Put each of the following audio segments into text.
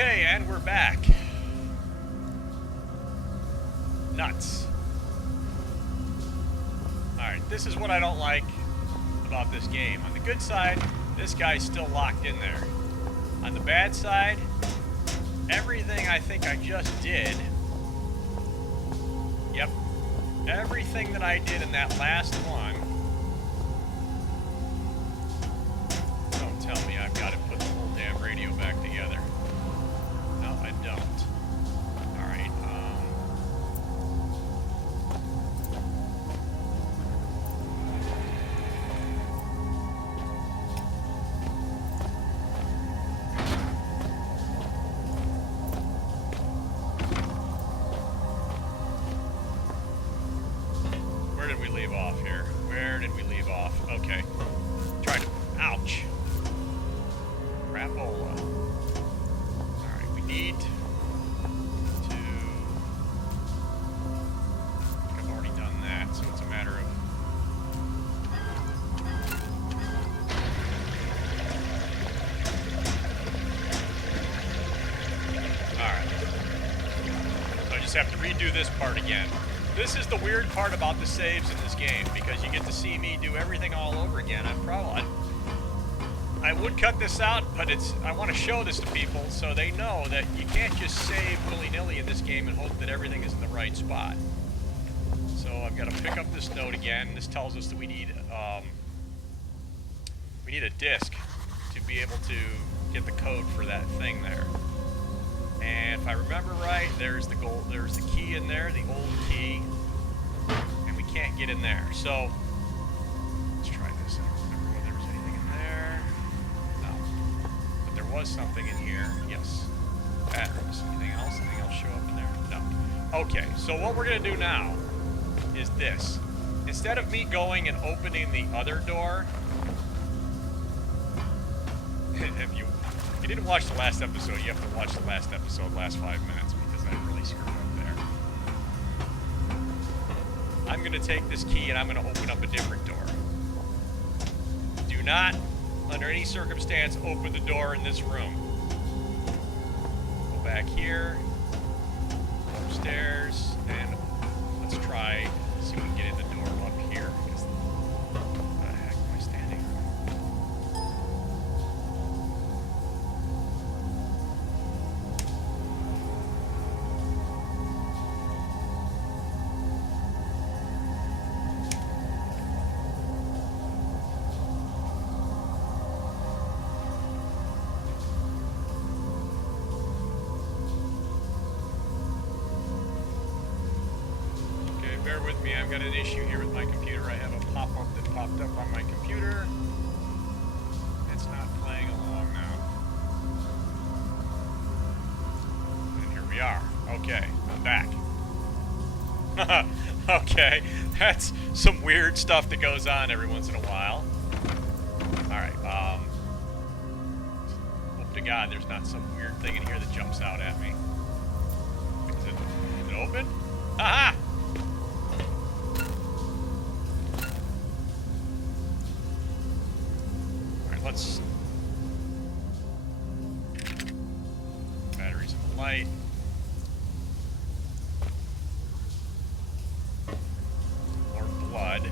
Okay, and we're back. Nuts. Alright, this is what I don't like about this game. On the good side, this guy's still locked in there. On the bad side, everything I think I just did... Yep. Everything that I did in that last one... Don't tell me I've got to put the whole damn radio back together. No, I don't. Alright, where did we leave off here? Where did we leave off? Okay. Tried to... Ouch! Crapola. Alright, we need to... I think I've already done that, so it's a matter of... Alright. So I just have to redo this part again. This is the weird part about the saves in this game, because you get to see me do everything all over again. I would cut this out, but I want to show this to people so they know that you can't just save willy-nilly in this game and hope that everything is in the right spot. So I've got to pick up this note again. This tells us that we need a disk to be able to get the code for that thing there. And if I remember right, there's the key in there, the old key, and we can't get in there. So let's try this. I don't remember whether there was anything in there. No, but there was something in here. Yes, batteries. Anything else? Anything else show up in there? No. Okay. So what we're gonna do now is this. Instead of me going and opening the other door, if you didn't watch the last episode, you have to watch the last episode, last 5 minutes, because I really screwed up there. I'm going to take this key and I'm going to open up a different door. Do not, under any circumstance, open the door in this room. Go back here, upstairs, and let's try, see if we can get in the door up here. What the heck am I standing on? Bear with me, I've got an issue here with my computer. I have a pop-up that popped up on my computer. It's not playing along now. And here we are. Okay, I'm back. Okay, that's some weird stuff that goes on every once in a while. Alright, hope to God there's not some weird thing in here that jumps out at me. Is it open? Aha! Let's... Batteries in the light. More blood.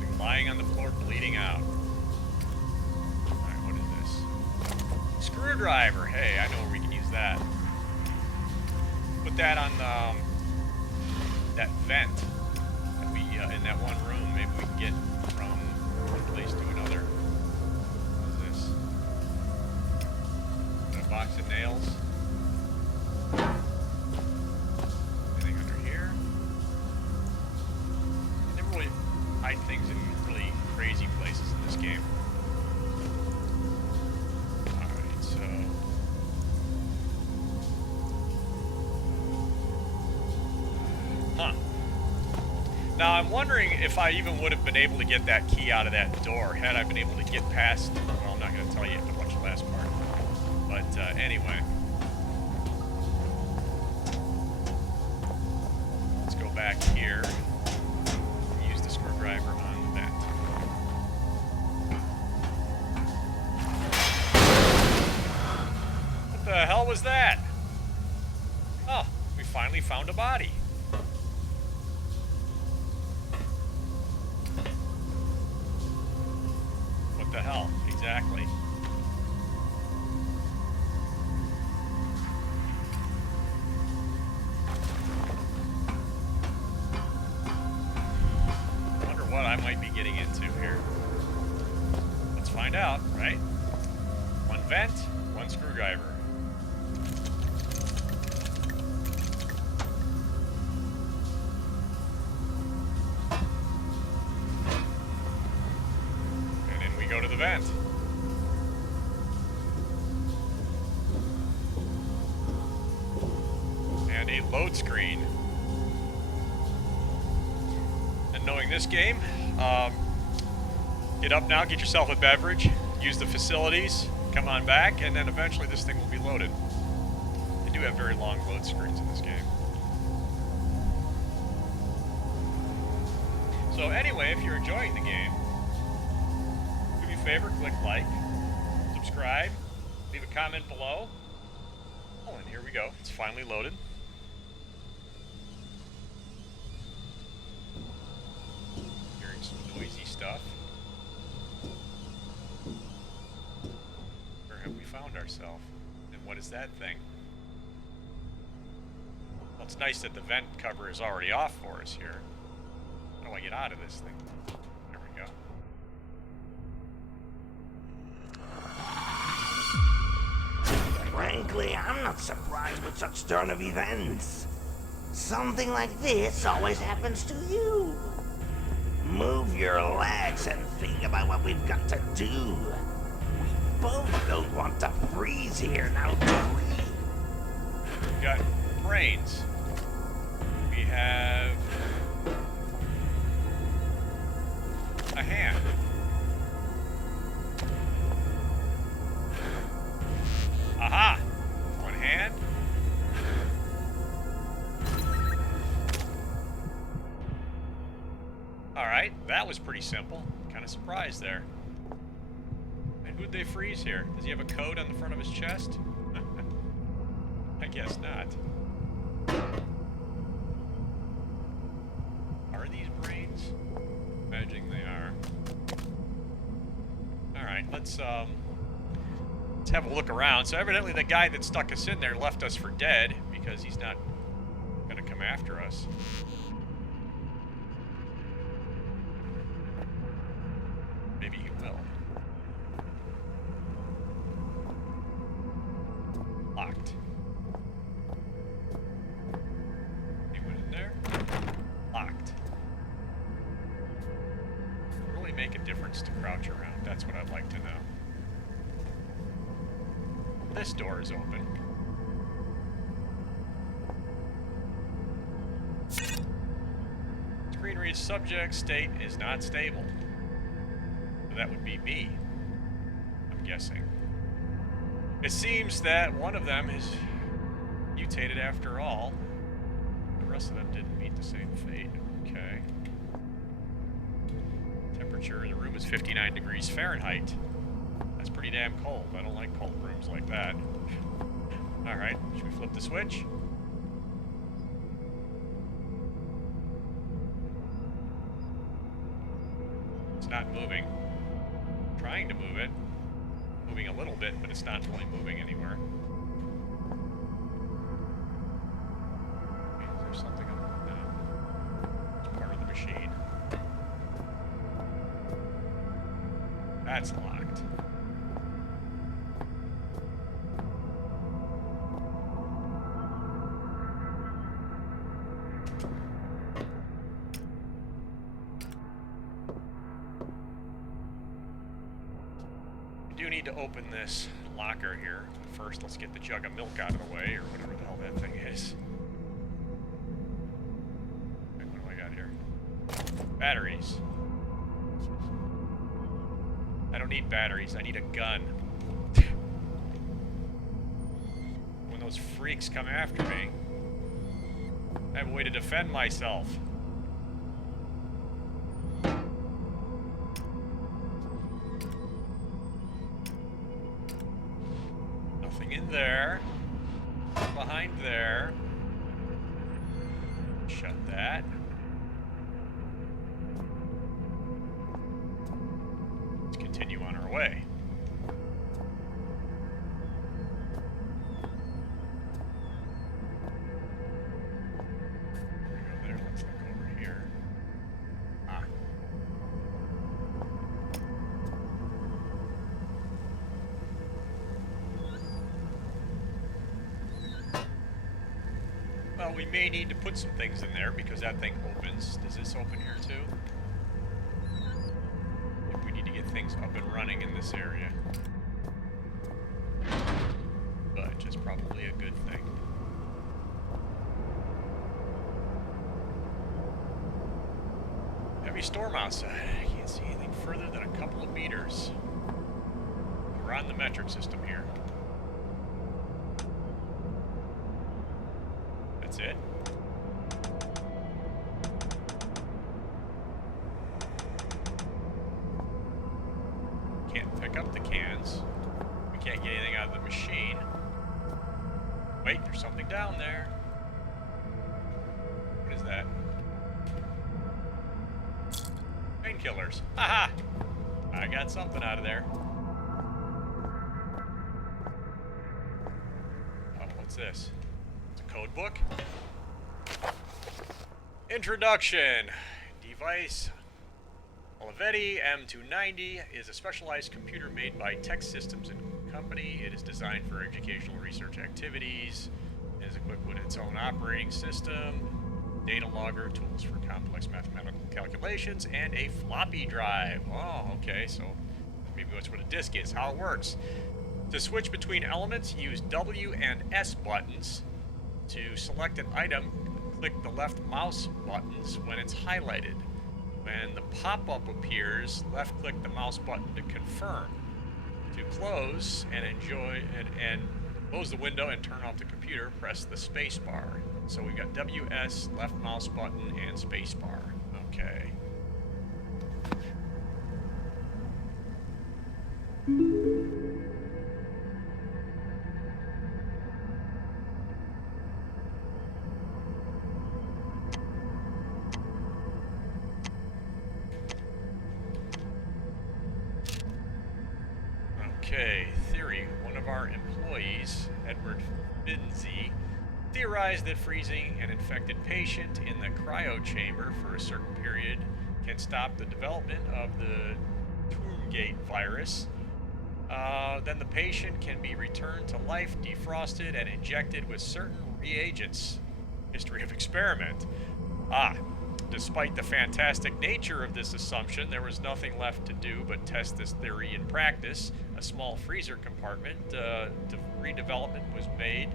Been lying on the floor bleeding out. Alright, what is this? Screwdriver! Hey, I know where we can use that. Put that on that vent that we in that one room. Maybe we can get from one place to another. What is this? Got a box of nails. Anything under here? You never really hide things in really crazy places in this game. Alright, so... Huh. Now, I'm wondering if I even would have been able to get that key out of that door had I been able to get past... Well, I'm not going to tell you. You have to watch the last part. But, anyway. Let's go back here. Use the screwdriver on the vent. hell was that? Oh, we finally found a body. What the hell? Exactly. Wonder what I might be getting into here. Let's find out, right? One vent, one screwdriver. And then we go to the vent. And a load screen. And knowing this game, get up now, get yourself a beverage, use the facilities, come on back, and then eventually this thing will be loaded. They do have very long load screens in this game. So anyway, if you're enjoying the game, do me a favor, click like, subscribe, leave a comment below. Oh, and here we go. It's finally loaded. Hearing some noisy stuff. Where have we found ourselves? And what is that thing? Well, it's nice that the vent cover is already off for us here. How do I get out of this thing? There we go. Frankly, I'm not surprised with such turn of events. Something like this always happens to you. Move your legs and think about what we've got to do. We both don't want to freeze here, now do we? We've got brains. We have a hand. Aha! One hand. Alright, that was pretty simple. Kind of surprised there. And who'd they freeze here? Does he have a code on the front of his chest? I guess not. Are these brains? Imagining they are. Alright, let's have a look around. So evidently the guy that stuck us in there left us for dead because he's not gonna come after us. Maybe he will. Locked. Anyone in there? Locked. Really make a difference to crouch around. That's what I'd like to know. This door is open. Screen reads subject state is not stable. So that would be me, I'm guessing. It seems that one of them is mutated after all. The rest of them didn't meet the same fate. Okay. Temperature in the room is 59 degrees Fahrenheit. That's pretty damn cold. I don't like cold rooms like that. Alright, should we flip the switch? It's not moving. I'm trying to move it. Moving a little bit, but it's not really moving anywhere. Is there something up? No. It's part of the machine. That's locked. We do need to open this locker here. First, let's get the jug of milk out of the way, or whatever the hell that thing is. Okay, what do I got here? Batteries. I don't need batteries, I need a gun. When those freaks come after me, I have a way to defend myself. Nothing in there. behind there. Shut that. Let's continue on our way. There we go there. Let's look over here. Ah. Well, we may need to put some things in there because that thing opens. Does this open here too? If we need to get things up and running in this area. But just probably a good thing. Heavy storm outside. I can't see anything further than a couple of meters. We're on the metric system here. That's it. Can't pick up the cans. We can't get anything out of the machine. Wait, there's something down there. What is that? Painkillers. Haha! I got something out of there. Oh, what's this? Code book. Introduction. Device Olivetti M290 is a specialized computer made by Tech Systems and Company. It is designed for educational research activities. It is equipped with its own operating system, data logger, tools for complex mathematical calculations, and a floppy drive. Oh, okay, so maybe that's what a disk is, how it works. To switch between elements, use W and S buttons. To select an item, click the left mouse buttons when it's highlighted. When the pop-up appears, left-click the mouse button to confirm. To close and close the window and turn off the computer, press the space bar. So we've got WS, left mouse button, and space bar. Okay. Okay, theory. One of our employees, Edward Finzi, theorized that freezing an infected patient in the cryo chamber for a certain period can stop the development of the Tourgate virus. Then the patient can be returned to life, defrosted, and injected with certain reagents. History of experiment. Despite the fantastic nature of this assumption, there was nothing left to do but test this theory in practice. A small freezer compartment redevelopment was made.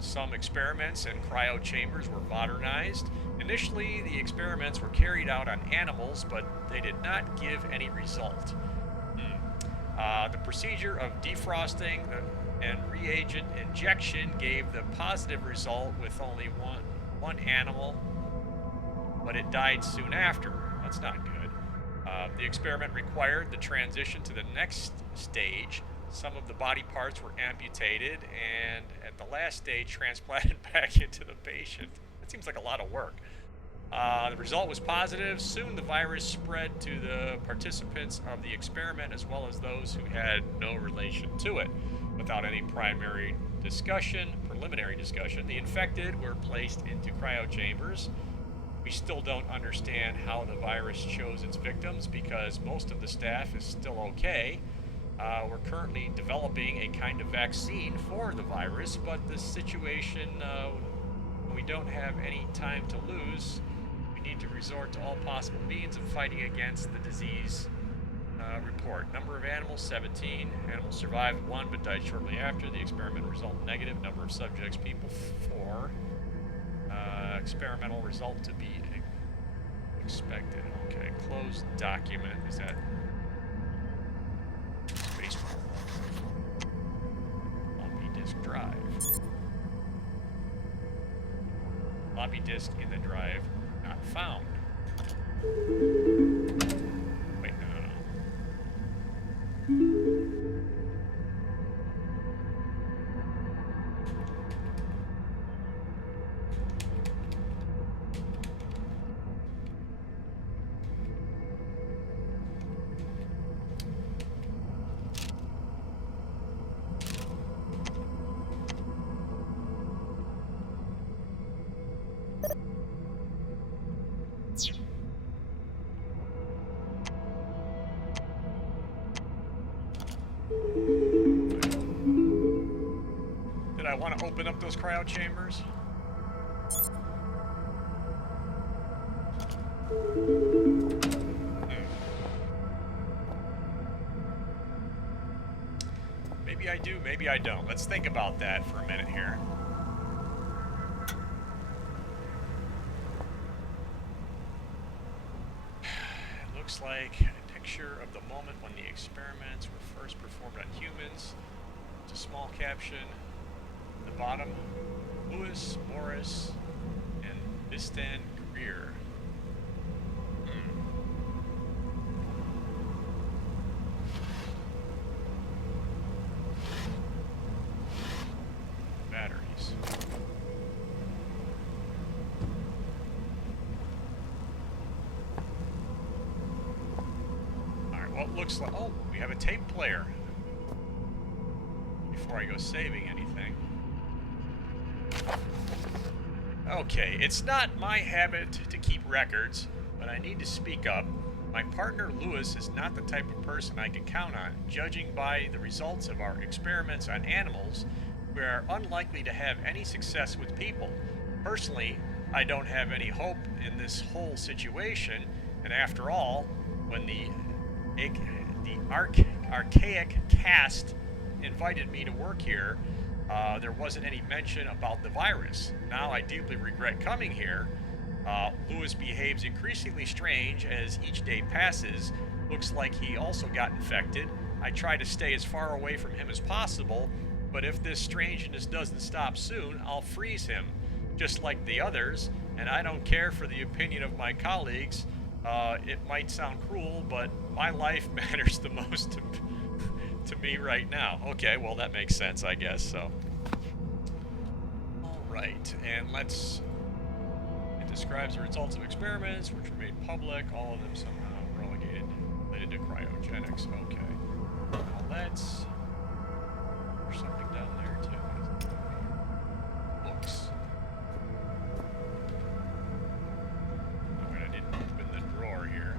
Some experiments and cryo chambers were modernized. Initially, the experiments were carried out on animals, but they did not give any result. The procedure of defrosting and reagent injection gave the positive result with only one animal, but it died soon after. That's not good. The experiment required the transition to the next stage. Some of the body parts were amputated and at the last stage transplanted back into the patient. That seems like a lot of work. The result was positive. Soon the virus spread to the participants of the experiment as well as those who had no relation to it. Without any preliminary discussion, the infected were placed into cryo chambers. We still don't understand how the virus chose its victims because most of the staff is still okay. We're currently developing a kind of vaccine for the virus, but the situation, we don't have any time to lose. We need to resort to all possible means of fighting against the disease. Report. Number of animals, 17. Animals survived 1 but died shortly after. The experiment resulted negative. Number of subjects, people, 4. Experimental result to be expected. Okay, closed document. Is that space floppy disk drive? Floppy disk in the drive not found. Wait, no. want to open up those cryo chambers. Maybe I do, maybe I don't. Let's think about that for a minute here. It looks like a picture of the moment when the experiments were first performed on humans. It's a small caption. At the bottom, Lewis, Morris, and Bistan Greer. Batteries. Alright, well, it looks like... Oh, we have a tape player. Before I go saving anything. Okay, it's not my habit to keep records, but I need to speak up. My partner Lewis is not the type of person I can count on. Judging by the results of our experiments on animals, we are unlikely to have any success with people. Personally, I don't have any hope in this whole situation, and after all, when the Archaic cast invited me to work here, there wasn't any mention about the virus. Now I deeply regret coming here. Lewis behaves increasingly strange as each day passes. Looks like he also got infected. I try to stay as far away from him as possible, but if this strangeness doesn't stop soon, I'll freeze him, just like the others, and I don't care for the opinion of my colleagues. It might sound cruel, but my life matters the most to me right now. Okay, well that makes sense, I guess, so. Alright, and it describes the results of experiments which were made public, all of them somehow related to cryogenics. Okay. Now let's... There's something down there too. Books. Alright, I didn't open the drawer here.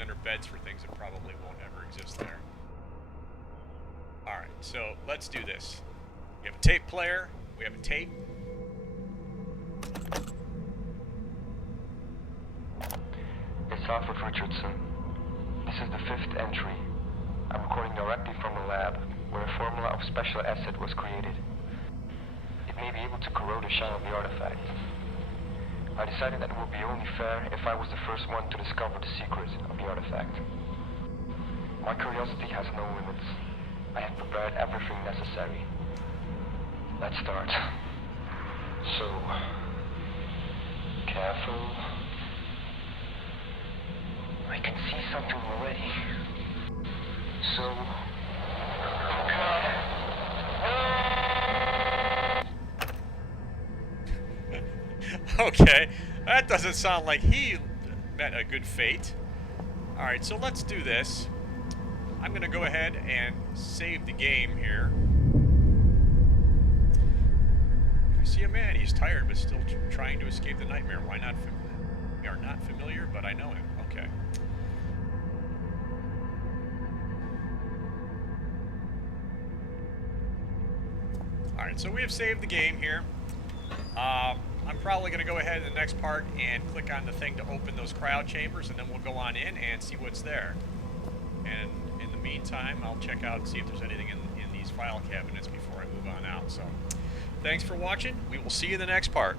Under beds for things that probably won't ever exist there. Alright, so let's do this. We have a tape player, we have a tape. It's Alfred Richardson. This is the 5th entry. I'm recording directly from the lab, where a formula of special acid was created. It may be able to corrode the shell of the artifact. I decided that it would be only fair if I was the first one to discover the secret of the artifact. My curiosity has no limits. I have prepared everything necessary. Let's start. So... careful. I can see something already. So... Okay, that doesn't sound like he met a good fate. Alright, so let's do this. I'm going to go ahead and save the game here. I see a man, he's tired but still trying to escape the nightmare. Why not? We are not familiar, but I know him. Okay. Alright, so we have saved the game here. I'm probably going to go ahead in the next part and click on the thing to open those cryo chambers, and then we'll go on in and see what's there. And in the meantime, I'll check out and see if there's anything in these file cabinets before I move on out. So, thanks for watching. We will see you in the next part.